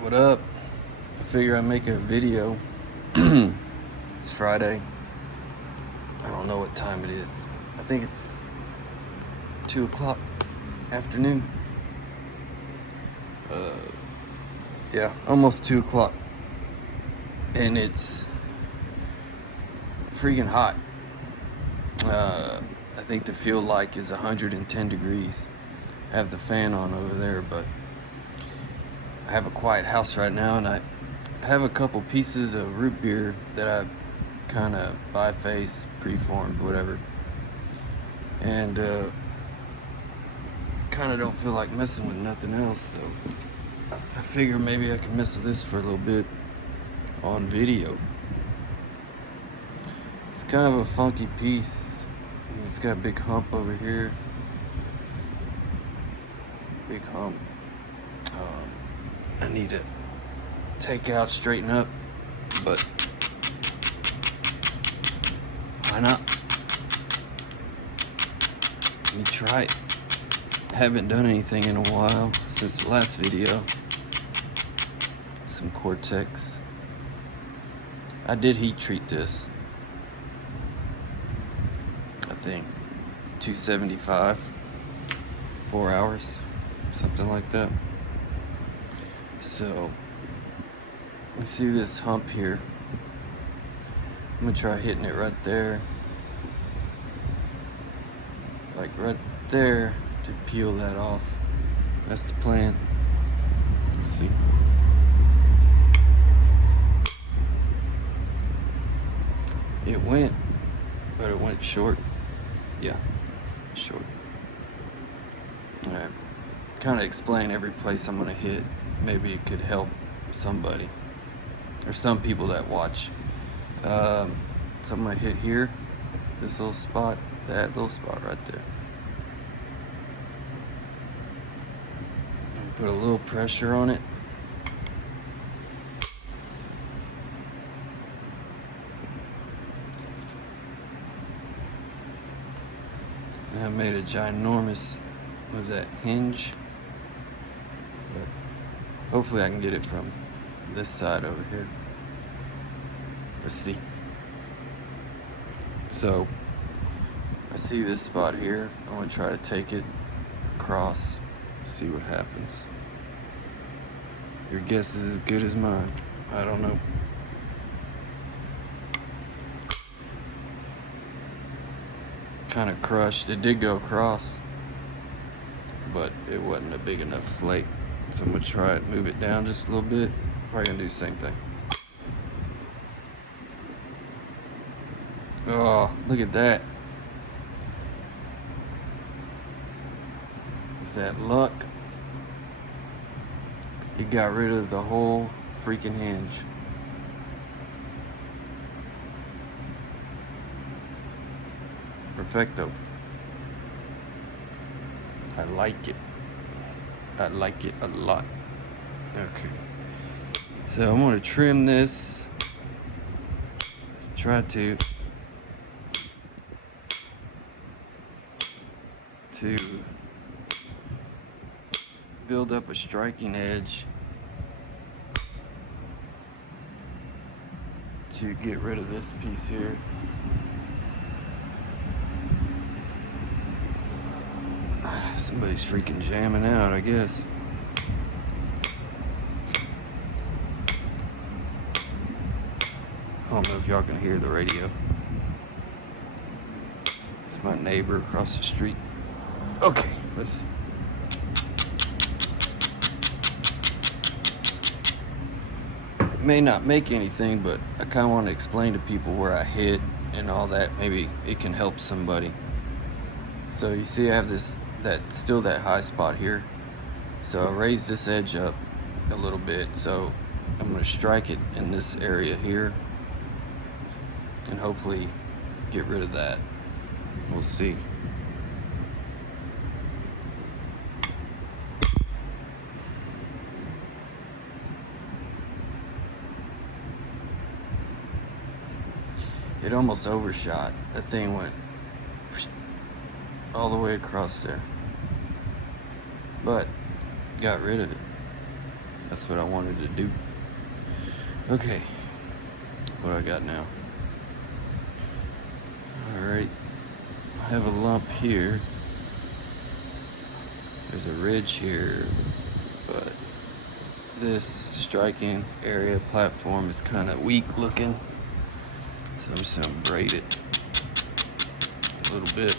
What up? I figure I'd make a video. It's Friday. I don't know what time it is. I think it's 2 o'clock afternoon. Yeah, almost 2 o'clock. And it's freaking hot. I think the field like is 110 degrees. I have the fan on over there, but I have a quiet house right now, and I have a couple pieces of root beer that I kind of biface, preformed, whatever. And kind of don't feel like messing with nothing else, so I figure maybe I can mess with this for a little bit on video. It's kind of a funky piece. It's got a big hump over here. Big hump. I need to take out, straighten up, but why not? Let me try it. I haven't done anything in a while since the last video. Some Cortex. I did heat treat this. I think 275, 4 hours, something like that. So, you see this hump here. I'm gonna try hitting it right there. Like right there to peel that off. That's the plan. Let's see. It went, but it went short. Yeah, short. Alright. Kind of explain every place I'm gonna hit. Maybe it could help somebody or some people that watch. So I'm gonna hit here, this little spot, that little spot right there. And put a little pressure on it. And I made a ginormous, was that hinge? But hopefully I can get it from this side over here. Let's see. So I see this spot here. I want to try to take it across, see what happens. Your guess is as good as mine. I don't know. Kind of crushed. It did go across, but it wasn't a big enough flake. So I'm gonna try it, move it down just a little bit. Probably gonna do the same thing. Oh, look at that. Is that luck? He got rid of the whole freaking hinge. Perfecto. I like it. I like it a lot. Okay. So I'm gonna trim this. Try to build up a striking edge to get rid of this piece here. Somebody's freaking jamming out, I guess. I don't know if y'all can hear the radio. It's my neighbor across the street. Okay, let's see. It may not make anything, but I kind of want to explain to people where I hit and all that. Maybe it can help somebody. So you see I have still that high spot here. So I raise this edge up a little bit. So I'm going to strike it in this area here and hopefully get rid of that. We'll see. It almost overshot. That thing went all the way across there, but got rid of it. That's what I wanted to do. Okay, what I got now? Alright, I have a lump here. There's a ridge here, but this striking area platform is kind of weak looking, so I'm just gonna braid it a little bit.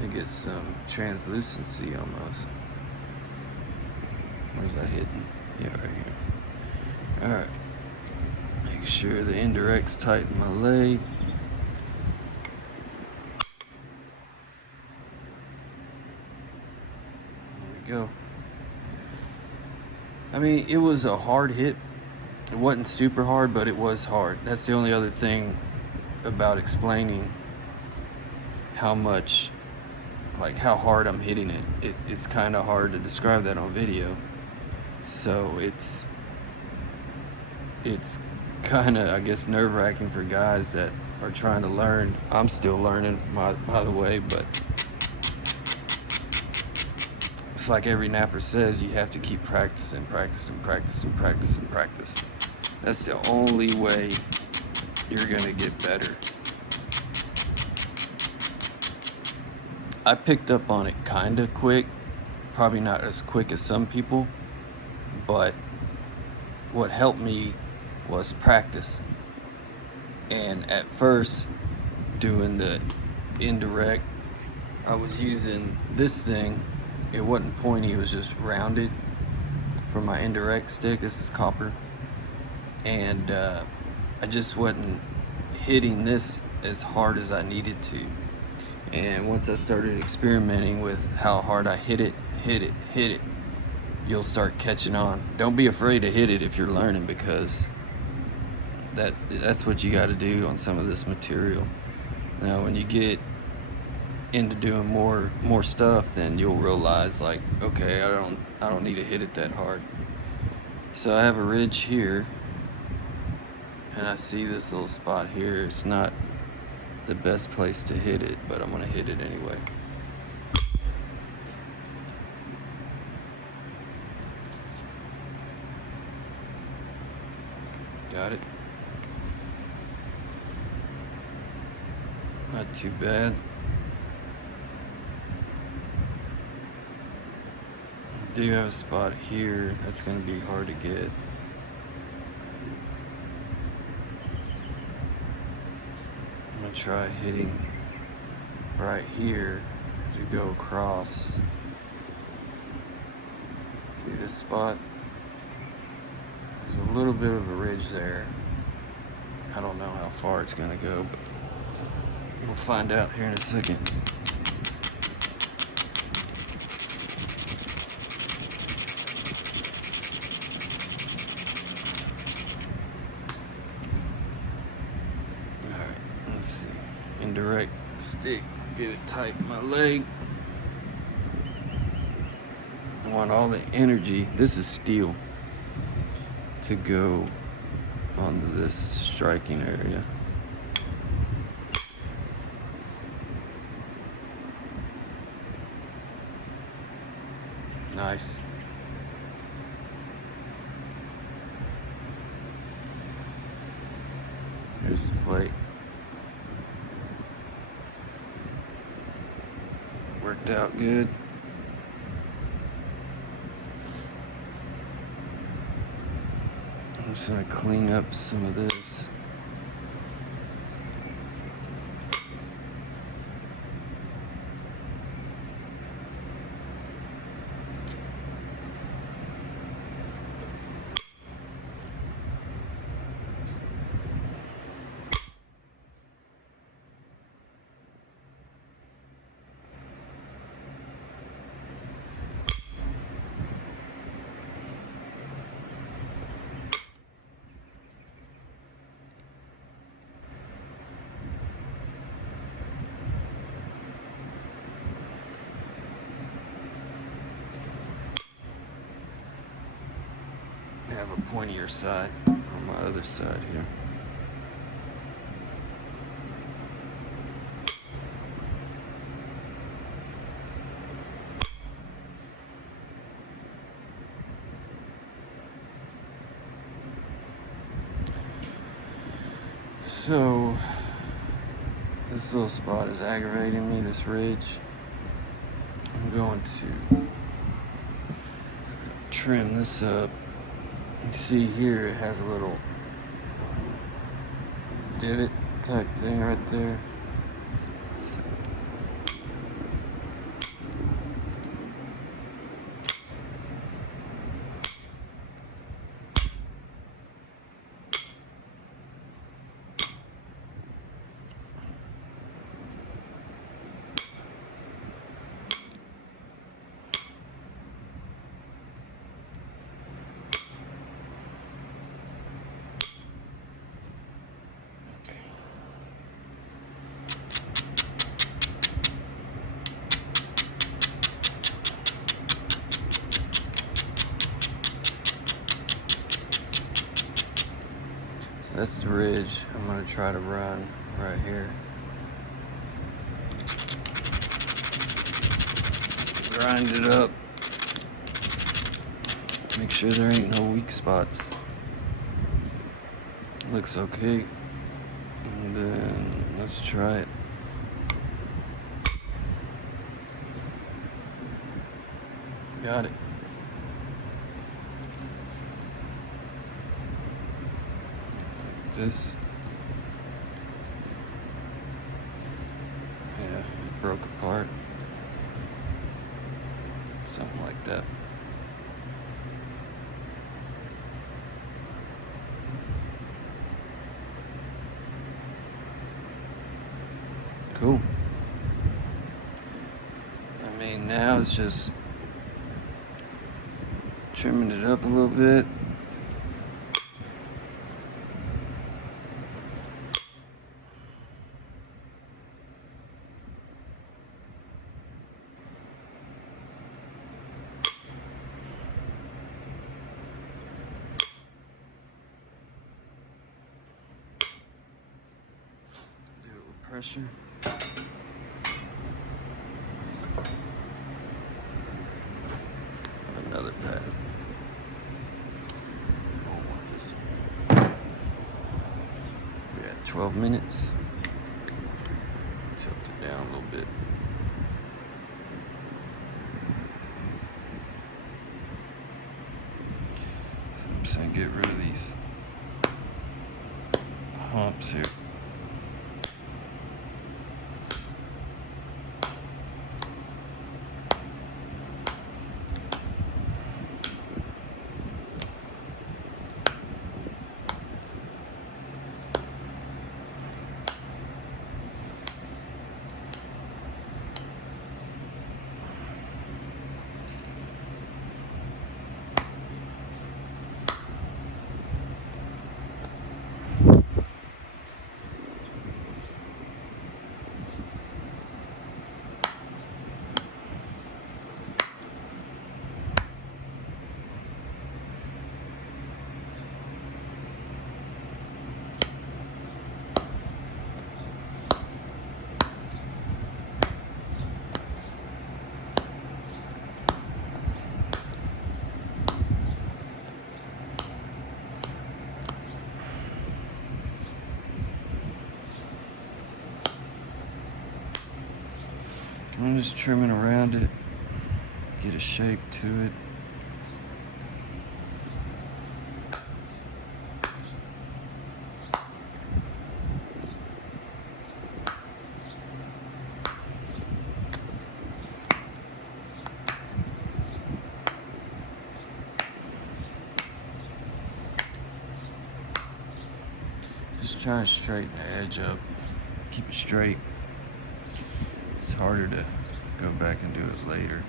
I get some translucency almost. Where's that hitting? Yeah, right here. Alright. Make sure the indirect's tight in my leg. There we go. I mean, it was a hard hit. It wasn't super hard, but it was hard. That's the only other thing about explaining how much, like how hard I'm hitting it. It's kind of hard to describe that on video. So it's kind of, I guess, nerve-wracking for guys that are trying to learn. I'm still learning, by the way, but it's like every napper says, you have to keep practicing. That's the only way you're gonna get better. I picked up on it kind of quick, probably not as quick as some people, but what helped me was practice. And at first, doing the indirect, I was using this thing. It wasn't pointy, it was just rounded for my indirect stick. This is copper. And I just wasn't hitting this as hard as I needed to. And once I started experimenting with how hard I hit it, you'll start catching on. Don't be afraid to hit it if you're learning, because that's what you got to do on some of this material. Now, when you get into doing more stuff, then you'll realize, like, okay, I don't need to hit it that hard. So I have a ridge here, and I see this little spot here. It's not the best place to hit it, but I'm gonna hit it anyway. Got it. Not too bad. I do have a spot here that's gonna be hard to get. I'm gonna try hitting right here to go across. See this spot? There's a little bit of a ridge there. I don't know how far it's gonna go, but we'll find out here in a second. Alright, let's see. Indirect stick, get it tight in my leg. I want all the energy, this is steel, to go onto this striking area. Nice. Here's the flake. Worked out good. I'm just gonna clean up some of this. I have a pointier side on my other side here. So this little spot is aggravating me, this ridge. I'm going to trim this up. You see here it has a little divot type thing right there. So that's the ridge I'm going to try to run right here. Grind it up. Make sure there ain't no weak spots. Looks okay. And then let's try it. Got it. This, yeah, it broke apart, something like that. Cool. I mean, now it's just trimming it up a little bit. Pressure. Another pad. I don't want this one. We're at 12 minutes. Tilt it down a little bit. So I'm just gonna get rid of these humps here. I'm just trimming around it, get a shape to it. Just trying to straighten the edge up, keep it straight. It's harder to go back and do it later.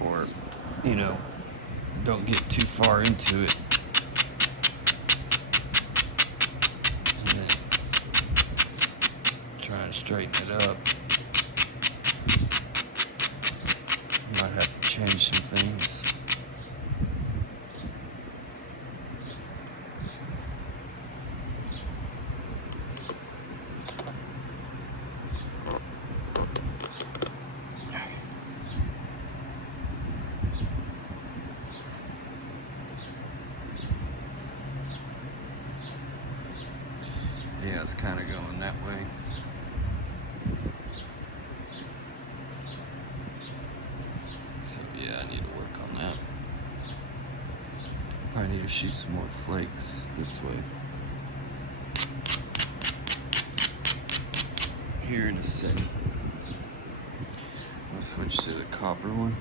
Or, don't get too far into it. And then try and straighten it up. Might have to change some things. Yeah, it's kind of going that way. So yeah, I need to work on that. I need to shoot some more flakes this way. Here in a second. I'll switch to the copper one.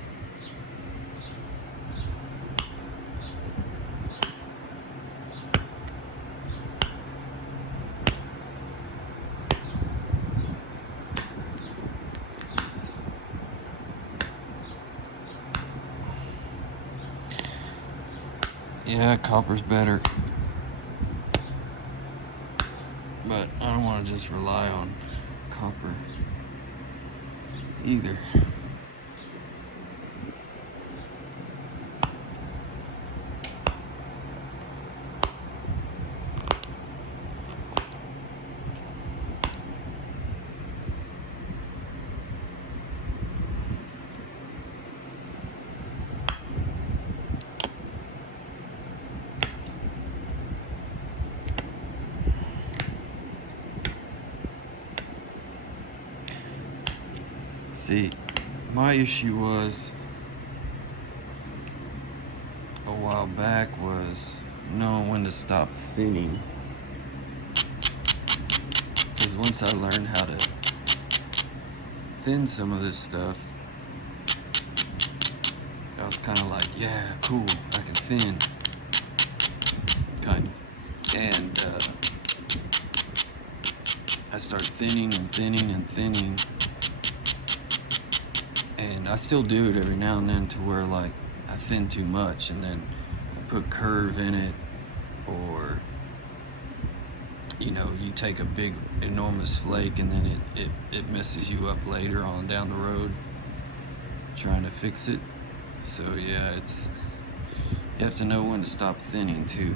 Yeah, copper's better. But I don't want to just rely on copper either. See, my issue was a while back was knowing when to stop thinning. Because once I learned how to thin some of this stuff, I was kind of like, yeah, cool, I can thin. Kind of. And I started thinning and thinning and thinning. And I still do it every now and then to where like I thin too much and then I put curve in it, or you know, you take a big enormous flake and then it messes you up later on down the road trying to fix it. So yeah, it's, you have to know when to stop thinning too.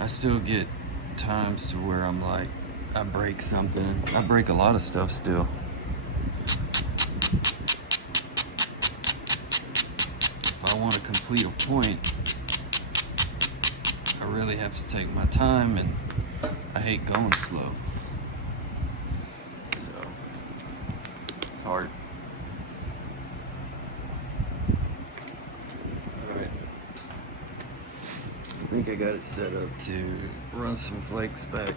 I still get times to where I'm like, I break something. I break a lot of stuff still. If I want to complete a point, I really have to take my time, and I hate going slow. So, it's hard. Alright. I think I got it set up to run some flakes back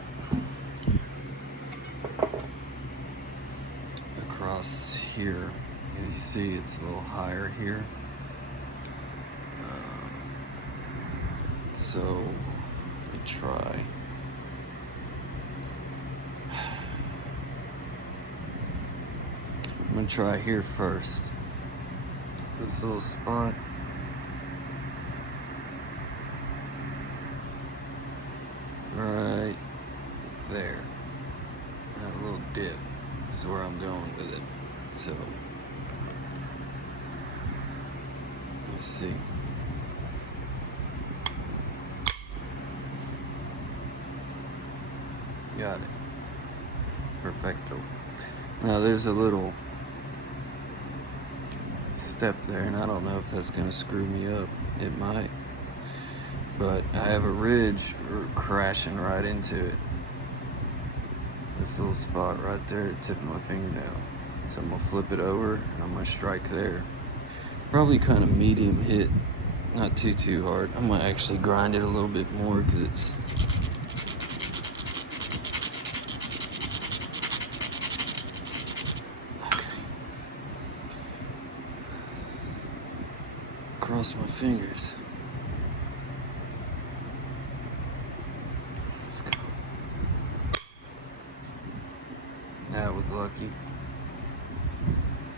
across here. As you see, it's a little higher here. So, let me try. I'm gonna try here first. This little spot. Right there. That little dip is where I'm going with it. So, let's see. Got it. Perfecto. Now there's a little step there, and I don't know if that's going to screw me up. It might. But I have a ridge crashing right into it. This little spot right there at the tip of my fingernail. So I'm going to flip it over, and I'm going to strike there. Probably kind of medium hit. Not too hard. I'm going to actually grind it a little bit more because it's... Cross my fingers. Let's go. That was lucky.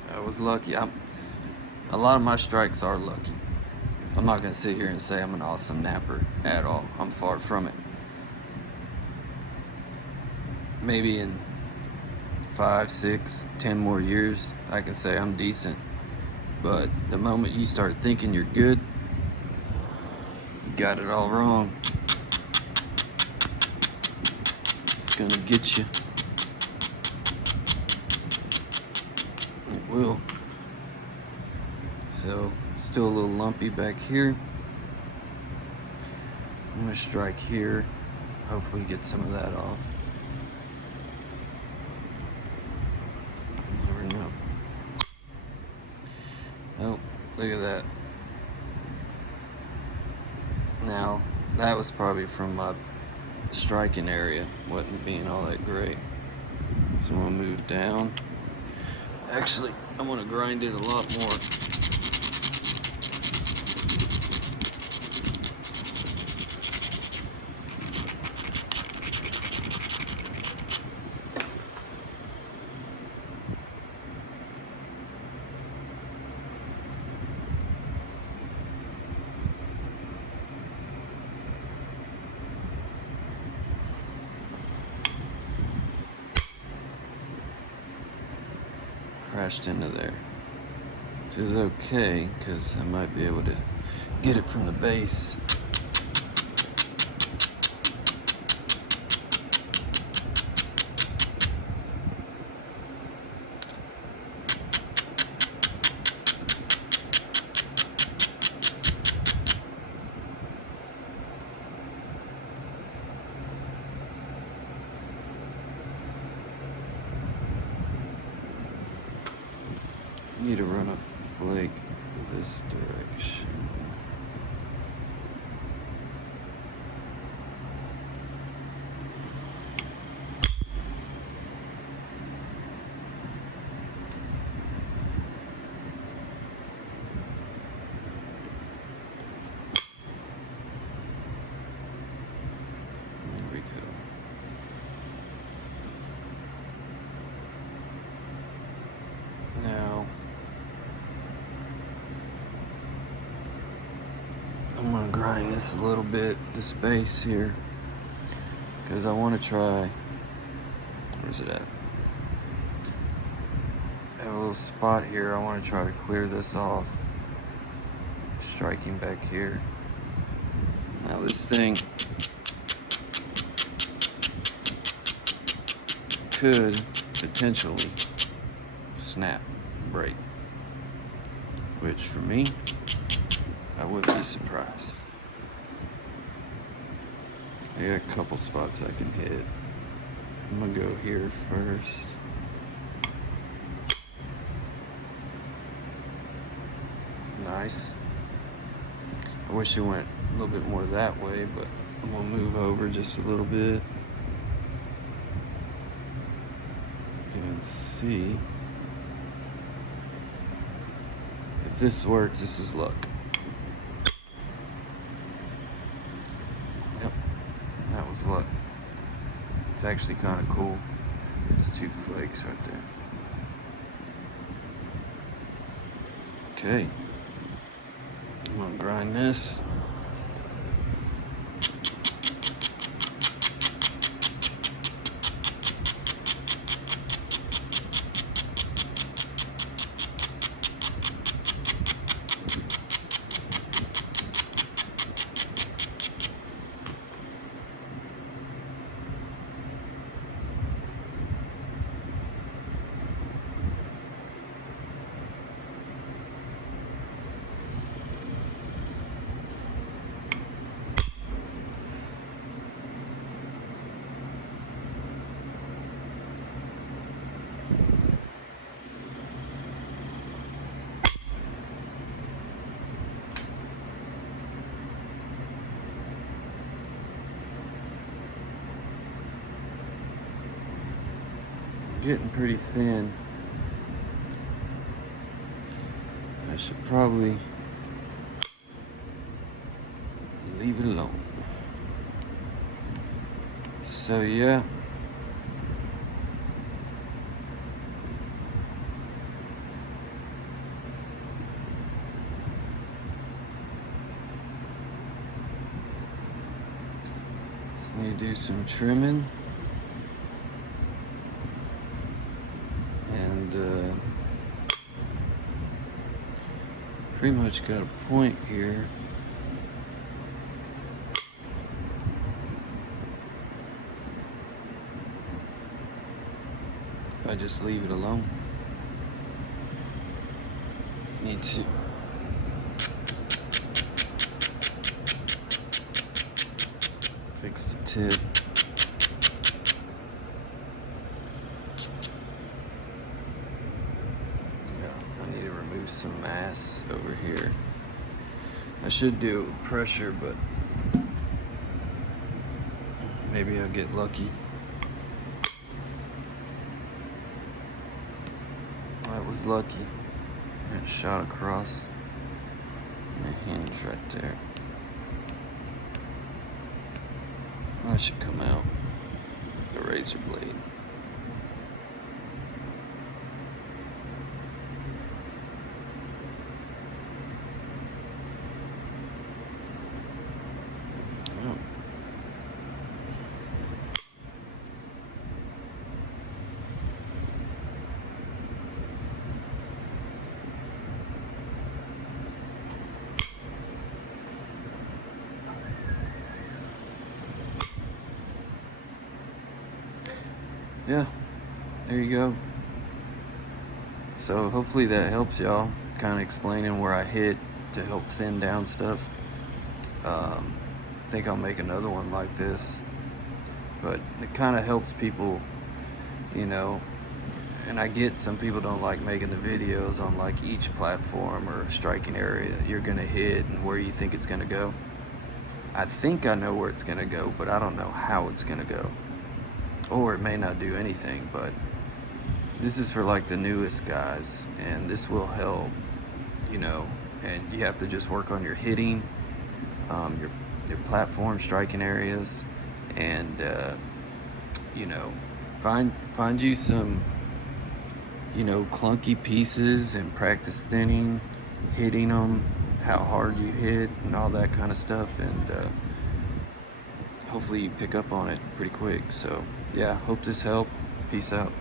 That was lucky. A lot of my strikes are lucky. I'm not gonna sit here and say I'm an awesome napper at all. I'm far from it. Maybe in 5, 6, 10 more years, I can say I'm decent. But the moment you start thinking you're good, you got it all wrong. it's gonna get you. It will. So, still a little lumpy back here. I'm gonna strike here. Hopefully get some of that off. You never know. Oh, look at that. Now, that was probably from my striking area. Wasn't being all that great. So I'm gonna move down. Actually, I want to grind it a lot more. Crashed into there, which is okay because I might be able to get it from the base. Need to run a flake this direction. There we go. Now, I'm gonna grind this a little bit, this base here, because I want to try. Where's it at? I have a little spot here. I want to try to clear this off. Striking back here. Now this thing could potentially snap, break, which for me, I wouldn't be surprised. I got a couple spots I can hit. I'm gonna go here first. Nice. I wish it went a little bit more that way, but I'm gonna move over just a little bit and see if this works. This is luck. Yep, that was luck. It's actually kind of cool. There's 2 flakes right there. Okay, I'm gonna grind this. Getting pretty thin. I should probably leave it alone. So yeah, just need to do some trimming. Pretty much got a point here. I just leave it alone. Need to fix the tip. Yeah, I need to remove some mass over here. I should do pressure, but maybe I'll get lucky. That was lucky. It shot across the hinge right there. That should come out. The razor blade. Oh. Yeah, there you go. So hopefully that helps y'all, kind of explaining where I hit to help thin down stuff. I think I'll make another one like this, but it kind of helps people, you know. And I get some people don't like making the videos on like each platform or striking area you're gonna hit and where you think it's gonna go. I think I know where it's gonna go, but I don't know how it's gonna go. Or it may not do anything, but this is for like the newest guys, and this will help, you know. And you have to just work on your hitting, your platform striking areas, and you know, find you some, you know, clunky pieces and practice thinning, hitting them, how hard you hit, and all that kind of stuff. And hopefully you pick up on it pretty quick. So yeah, hope this helped. Peace out.